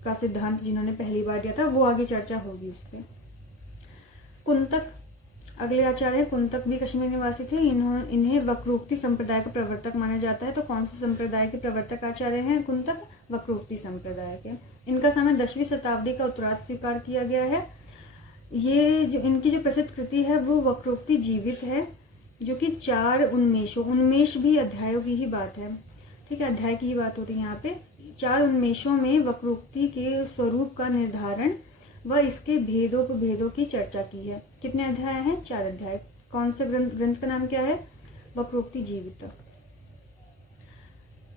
का सिद्धांत जिन्होंने पहली बार दिया था, वो आगे चर्चा होगी उस पर। कुंतक अगले आचार्य है। कुंतक भी कश्मीर निवासी थे। इन्हें वक्रोक्ति संप्रदाय का प्रवर्तक माना जाता है। तो कौन से संप्रदाय के प्रवर्तक आचार्य हैं कुंतक? वक्रोक्ति संप्रदाय के। इनका समय 10वीं शताब्दी का उत्तरार्ध स्वीकार किया गया है। ये जो इनकी जो प्रसिद्ध कृति है वो वक्रोक्ति जीवित है, जो कि 4 उन्मेष भी अध्यायों की ही बात है। ठीक है, अध्याय की ही बात होती है यहाँ पे। 4 उन्मेषों में वक्रोक्ति के स्वरूप का निर्धारण व इसके भेदों की चर्चा की है। कितने अध्याय हैं? 4 अध्याय। कौन से ग्रंथ का नाम क्या है? वक्रोक्ति जीवित।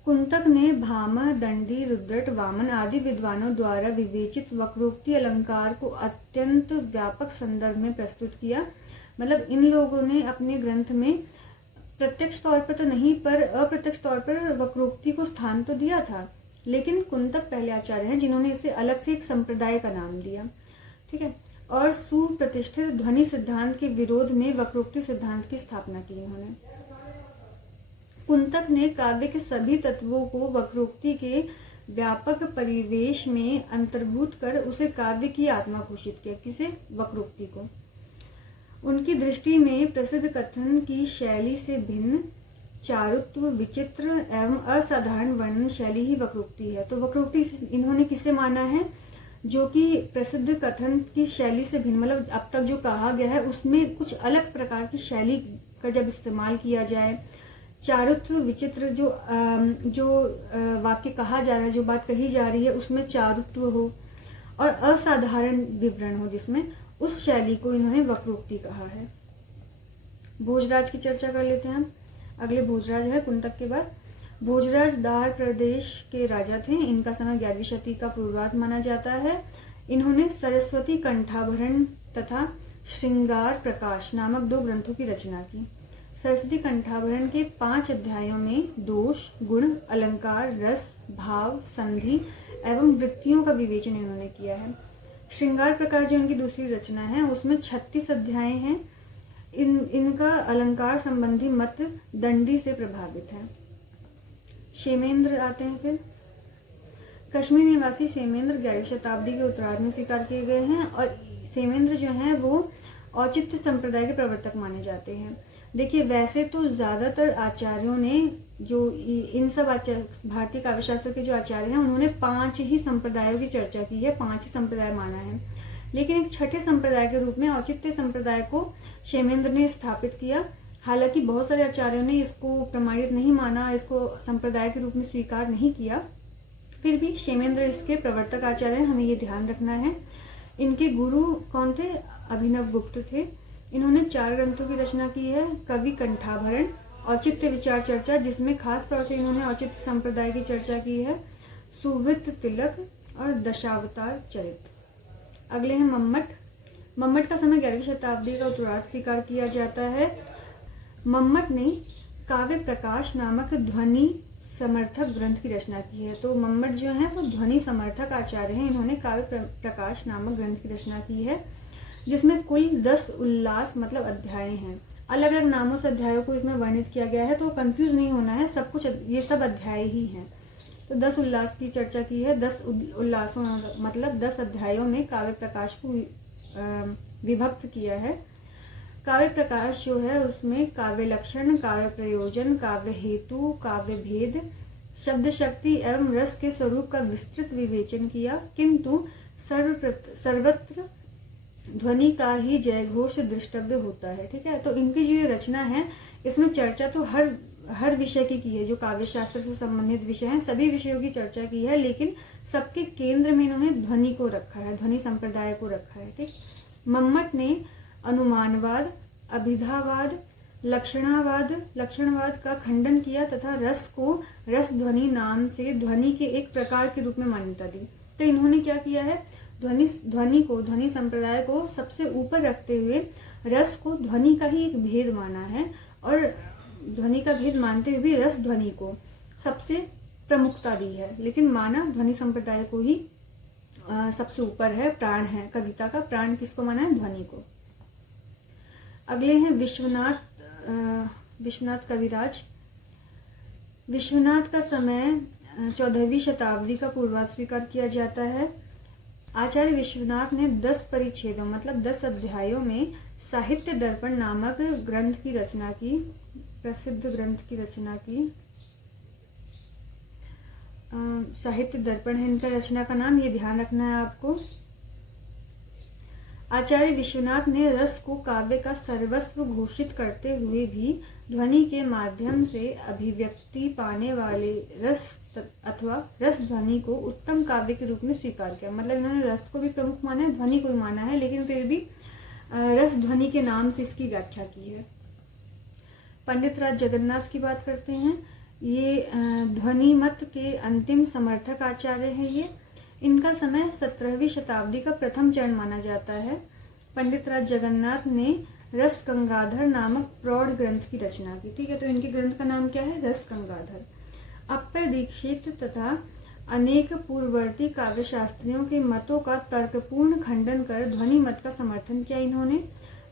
कुंतक ने भामह, दंडी, रुद्रट, वामन आदि विद्वानों द्वारा विवेचित वक्रोक्ति अलंकार को अत्यंत व्यापक संदर्भ में प्रस्तुत किया। मतलब इन लोगों ने अपने ग्रंथ में प्रत्यक्ष तौर पर तो नहीं पर अप्रत्यक्ष तौर पर वक्रोक्ति को स्थान तो दिया था, लेकिन कुंतक पहले आचार्य हैं जिन्होंने इसे अलग से एक संप्रदाय का नाम दिया। ठीक है, और सुप्रतिष्ठित ध्वनि सिद्धांत के विरोध में वक्रोक्ति सिद्धांत की स्थापना की इन्होंने। कुंतक ने काव्य के सभी तत्वों को वक्रोक्ति के व्यापक परिवेश में अंतर्भूत कर उसे काव्य की आत्मा घोषित किया। किसे? वक्रोक्ति को। उनकी दृष्टि में प्रसिद्ध कथन की शैली से भिन्न चारुत्व, विचित्र एवं असाधारण वर्णन शैली ही वक्रोक्ति है। तो वक्रोक्ति इन्होंने किसे माना है? जो कि प्रसिद्ध कथन की शैली से भिन्न, मतलब अब तक जो कहा गया है उसमें कुछ अलग प्रकार की शैली का जब इस्तेमाल किया जाए, चारुत्व, विचित्र, जो वाक्य कहा जा रहा है, जो बात कही जा रही है उसमें चारुत्व हो और असाधारण विवरण हो जिसमें, उस शैली को इन्होंने वक्रोक्ति कहा है। भोजराज की चर्चा कर लेते हैं हम। अगले भोजराज है कुंतक के बाद। भोजराज दार प्रदेश के राजा थे। इनका समय 11वीं शती का पूर्वार्ध माना जाता है। इन्होंने सरस्वती कंठाभरण तथा श्रृंगार प्रकाश नामक 2 ग्रंथों की रचना की। सरस्वती कंठाभरण के 5 अध्यायों में दोष, गुण, अलंकार, रस, भाव, संधि एवं वृत्तियों का विवेचन इन्होंने किया है। श्रृंगार प्रकार जो इनकी दूसरी रचना है उसमें 36 अध्याय हैं। इनका अलंकार संबंधी मत दंडी से प्रभावित है। क्षेमेंद्र आते हैं फिर। कश्मीर निवासी क्षेमेंद्र 11वीं शताब्दी के उत्तरार्ध में स्वीकार किए गए हैं और क्षेमेंद्र जो हैं वो औचित्य संप्रदाय के प्रवर्तक माने जाते हैं। देखिए, वैसे तो ज़्यादातर आचार्यों ने जो इन सब भारतीय काव्यशास्त्र के जो आचार्य हैं उन्होंने 5 ही संप्रदायों की चर्चा की है, 5 ही संप्रदाय माना है। लेकिन एक छठे संप्रदाय के रूप में औचित्य संप्रदाय को क्षेमेंद्र ने स्थापित किया। हालांकि बहुत सारे आचार्यों ने इसको प्रमाणित नहीं माना, इसको संप्रदाय के रूप में स्वीकार नहीं किया, फिर भी क्षेमेंद्र इसके प्रवर्तक आचार्य हैं, हमें ये ध्यान रखना है। इनके गुरु कौन थे? अभिनव गुप्त थे। इन्होंने 4 ग्रंथों की रचना की है। कवि कंठाभरण, औचित्य विचार चर्चा, जिसमें खास तौर से इन्होंने औचित्य संप्रदाय की चर्चा की है, सुवित तिलक और दशावतार चरित। अगले हैं मम्मट। मम्मट का समय 11वीं शताब्दी का उत्तरार्ध स्वीकार किया जाता है। मम्मट ने काव्य प्रकाश नामक ध्वनि समर्थक ग्रंथ की रचना की है। तो मम्मट जो है वो ध्वनि समर्थक आचार्य हैं। इन्होंने काव्य प्रकाश नामक ग्रंथ की रचना की है, जिसमें कुल 10 उल्लास मतलब अध्याय हैं। अलग अलग नामों से अध्यायों को इसमें वर्णित किया गया है, तो कंफ्यूज नहीं होना है, सब कुछ ये सब अध्याय ही हैं। तो 10 उल्लास की चर्चा की है। 10 उल्लासों मतलब 10 अध्यायों में काव्य प्रकाश को विभक्त किया है। काव्य प्रकाश जो है उसमें काव्य लक्षण, काव्य प्रयोजन, काव्य हेतु, काव्य भेद, शब्द शक्ति एवं रस के स्वरूप का विस्तृत विवेचन किया, किंतु सर्वत्र ध्वनि का ही जयघोष दृष्टव्य होता है। ठीक है, तो इनकी जो ये रचना है इसमें चर्चा तो हर विषय की है, जो काव्य शास्त्र से संबंधित विषय हैं सभी विषयों की चर्चा की है, लेकिन सबके केंद्र में इन्होंने ध्वनि को रखा है, ध्वनि संप्रदाय को रखा है। ठीक, मम्मट ने अनुमानवाद, अभिधावाद, लक्षणवाद का खंडन किया तथा रस को रस ध्वनि नाम से ध्वनि के एक प्रकार के रूप में मान्यता दी। तो इन्होंने क्या किया है, ध्वनि संप्रदाय को सबसे ऊपर रखते हुए रस को ध्वनि का ही एक भेद माना है, और ध्वनि का भेद मानते हुए भी रस ध्वनि को सबसे प्रमुखता दी है, लेकिन माना ध्वनि संप्रदाय को ही सबसे ऊपर है, प्राण है। कविता का प्राण किसको माना है? ध्वनि को। अगले हैं विश्वनाथ कविराज। विश्वनाथ का समय 14वीं शताब्दी का पूर्वार्ध स्वीकार किया जाता है। आचार्य विश्वनाथ ने 10 परिच्छेदों मतलब 10 अध्यायों में साहित्य दर्पण नामक ग्रंथ की रचना की, प्रसिद्ध ग्रंथ की रचना की। साहित्य दर्पण है इनका रचना का नाम, ये ध्यान रखना है आपको। आचार्य विश्वनाथ ने रस को काव्य का सर्वस्व घोषित करते हुए भी ध्वनि के माध्यम से अभिव्यक्ति पाने वाले रस अथवा रस ध्वनि को उत्तम काव्य के रूप में स्वीकार किया। मतलब इन्होंने रस को भी प्रमुख माना है, ध्वनि को भी माना है, लेकिन फिर भी रस ध्वनि के नाम से इसकी व्याख्या की है। पंडित राज जगन्नाथ की बात करते हैं। ये ध्वनि मत के अंतिम समर्थक आचार्य हैं। ये इनका समय 17वीं शताब्दी का प्रथम चरण माना जाता है। पंडित राज जगन्नाथ ने रस गंगाधर नामक प्रौढ़ ग्रंथ की रचना की। ठीक है, तो इनके ग्रंथ का नाम क्या है? रस गंगाधर। अप्पर दीक्षित तथा अनेक पूर्ववर्ती काव्य शास्त्रियों के मतों का तर्कपूर्ण खंडन कर ध्वनि मत का समर्थन किया। इन्होंने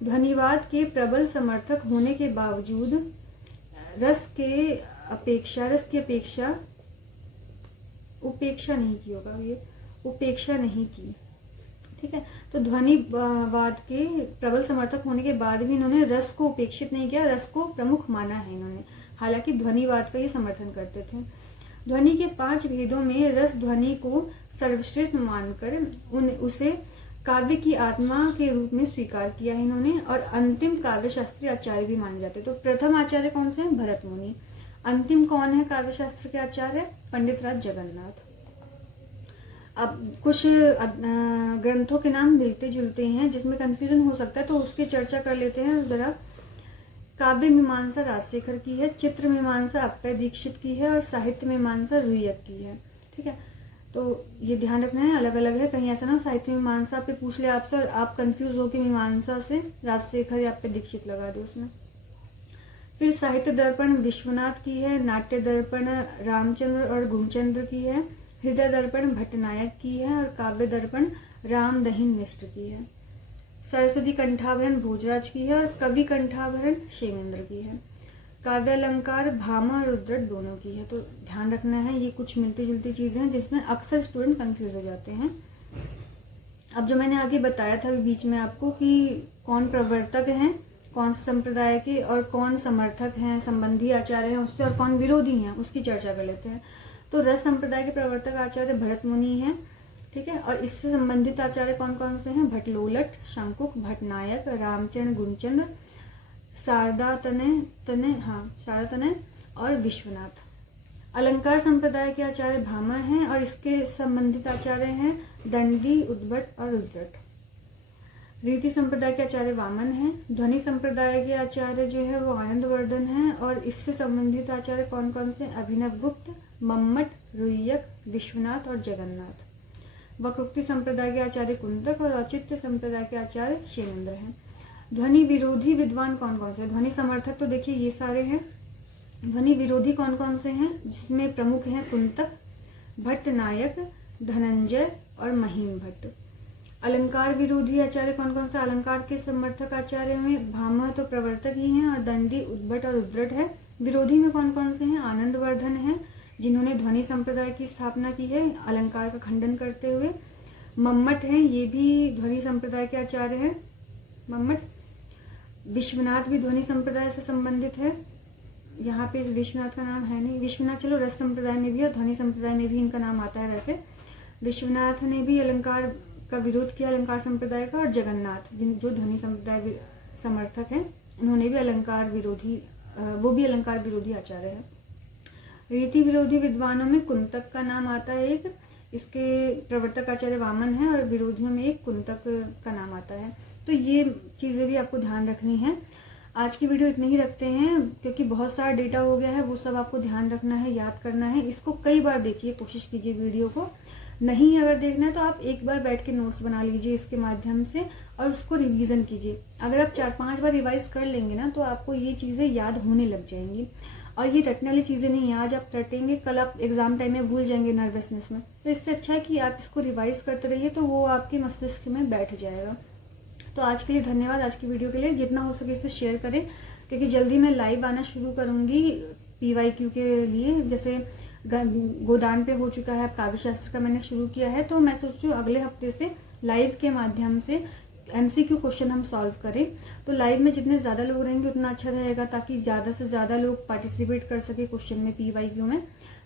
ध्वनिवाद के प्रबल समर्थक होने के बावजूद रस की उपेक्षा नहीं की। ठीक है, तो ध्वनिवाद के प्रबल समर्थक होने के बाद भी इन्होंने रस को उपेक्षित नहीं किया, रस को प्रमुख माना है इन्होंने, हालांकि ध्वनिवाद का ये समर्थन करते थे। ध्वनि के 5 भेदों में रस ध्वनि को सर्वश्रेष्ठ मानकर उसे काव्य की आत्मा के रूप में स्वीकार किया है इन्होंने, और अंतिम काव्य शास्त्रीय आचार्य भी माने जाते। तो प्रथम आचार्य कौन से हैं? भरत मुनि। अंतिम कौन है काव्य शास्त्र के आचार्य? पंडित राज जगन्नाथ। अब कुछ ग्रंथों के नाम मिलते जुलते हैं जिसमें कंफ्यूजन हो सकता है, तो उसकी चर्चा कर लेते हैं जरा। काव्य मीमांसा राजशेखर की है, चित्र मीमांसा अप्पर दीक्षित की है, और साहित्य मीमांसा रुय्यक की है। ठीक है, तो ये ध्यान रखना है, अलग अलग है, कहीं ऐसा ना साहित्य मीमांसा पे पूछ ले आपसे और आप कंफ्यूज हो कि मीमांसा से राजशेखर या अप्पर दीक्षित लगा दो उसमें। फिर साहित्य दर्पण विश्वनाथ की है, नाट्य दर्पण रामचंद्र और गुणचंद्र की है, हृदय दर्पण भट्टनायक की है और काव्य दर्पण रामदहिन मिश्र की है। सरस्वती कंठाभरण भोजराज की है और कवि कंठाभरण क्षेमेंद्र की है। काव्य अलंकार भामा और उद्रट दोनों की है। तो ध्यान रखना है, ये कुछ मिलती जुलती चीजें हैं जिसमें अक्सर स्टूडेंट कंफ्यूज हो जाते हैं। अब जो मैंने आगे बताया था बीच में आपको कि कौन प्रवर्तक हैं कौन से संप्रदाय के और कौन समर्थक हैं, संबंधी आचार्य हैं उससे, और कौन विरोधी हैं, उसकी चर्चा कर लेते हैं। तो रस संप्रदाय के प्रवर्तक आचार्य भरत मुनि हैं, ठीक है। और इससे संबंधित आचार्य कौन कौन से हैं? भट्टलोलट, शंकुक, भट्टनायक, रामचंद्र, गुणचंद्र, शारदा तनय और विश्वनाथ। अलंकार संप्रदाय के आचार्य भामा हैं और इसके संबंधित आचार्य हैं दंडी, उद्भट और उद्रट। रीति संप्रदाय के आचार्य वामन हैं। ध्वनि संप्रदाय के आचार्य जो है वो आनंदवर्धन हैं और इससे संबंधित आचार्य कौन कौन से? अभिनव गुप्त, मम्मट, रुय्यक, विश्वनाथ और जगन्नाथ। वक्रोक्ति संप्रदाय के आचार्य कुंतक और औचित्य संप्रदाय के आचार्य क्षेमेंद्र हैं। ध्वनि विरोधी विद्वान कौन कौन से? ध्वनि समर्थक तो देखिए ये सारे हैं। ध्वनि विरोधी कौन कौन से हैं? जिसमें प्रमुख हैं कुंतक, भट्टनायक, धनंजय और महीम भट्ट। अलंकार विरोधी आचार्य कौन कौन सा? अलंकार के समर्थक आचार्य में भामा तो प्रवर्तक ही हैं और दंडी, उद्भट और उद्रट है। विरोधी में कौन कौन से हैं? आनंदवर्धन है जिन्होंने ध्वनि संप्रदाय की स्थापना की है अलंकार का खंडन करते हुए। मम्मट हैं, ये भी ध्वनि संप्रदाय के आचार्य हैं मम्मट। विश्वनाथ भी ध्वनि संप्रदाय से संबंधित है। यहाँ पे विश्वनाथ का नाम है नहीं, विश्वनाथ चलो रस संप्रदाय में भी और ध्वनि संप्रदाय में भी इनका नाम आता है। वैसे विश्वनाथ ने भी अलंकार का विरोध किया, अलंकार संप्रदाय का। और जगन्नाथ जो ध्वनि संप्रदाय समर्थक हैं उन्होंने भी अलंकार विरोधी, वो भी अलंकार विरोधी आचार्य है। रीति विरोधी विद्वानों में कुंतक का नाम आता है एक, इसके प्रवर्तक आचार्य वामन है और विरोधियों में एक कुंतक का नाम आता है। तो ये चीजें भी आपको ध्यान रखनी है। आज की वीडियो इतने ही रखते हैं क्योंकि बहुत सारा डेटा हो गया है, वो सब आपको ध्यान रखना है, याद करना है। इसको कई बार देखिए, कोशिश कीजिए वीडियो को। नहीं अगर देखना है तो आप एक बार बैठ के नोट्स बना लीजिए इसके माध्यम से और उसको रिवीजन कीजिए। अगर आप 4-5 बार रिवाइज कर लेंगे ना तो आपको ये चीजें याद होने लग जाएंगी। और ये रटने वाली चीजें नहीं है, आज आप रटेंगे कल आप एग्जाम टाइम में भूल जाएंगे नर्वसनेस में। तो इससे अच्छा है कि आप इसको रिवाइज करते रहिए तो वो आपके मस्तिष्क में बैठ जाएगा। तो आज के लिए धन्यवाद। आज की वीडियो के लिए जितना हो सके इसे शेयर करें क्योंकि जल्दी मैं लाइव आना शुरू करूंगी PYQ के लिए। जैसे गोदान पे हो चुका है, काव्य शास्त्र का मैंने शुरू किया है, तो मैं सोच रही हूँ अगले हफ्ते से लाइव के माध्यम से MCQ क्वेश्चन हम सॉल्व करें। तो लाइव में जितने ज़्यादा लोग रहेंगे उतना अच्छा रहेगा ताकि ज़्यादा से ज़्यादा लोग पार्टिसिपेट कर सके क्वेश्चन में PYQ में।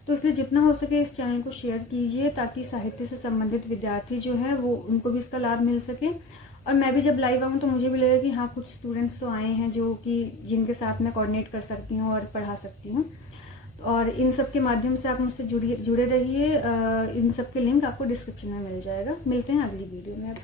तो इसलिए जितना हो सके इस चैनल को शेयर कीजिए ताकि साहित्य से संबंधित विद्यार्थी जो है वो उनको भी इसका लाभ मिल सके। और मैं भी जब लाइव आऊँ तो मुझे भी लगेगा कि हाँ कुछ स्टूडेंट्स तो आए हैं जो कि जिनके साथ मैं कोऑर्डिनेट कर सकती हूँ और पढ़ा सकती हूँ। और इन सब के माध्यम से आप मुझसे जुड़े रहिए। इन सब के लिंक आपको डिस्क्रिप्शन में मिल जाएगा। मिलते हैं अगली वीडियो में।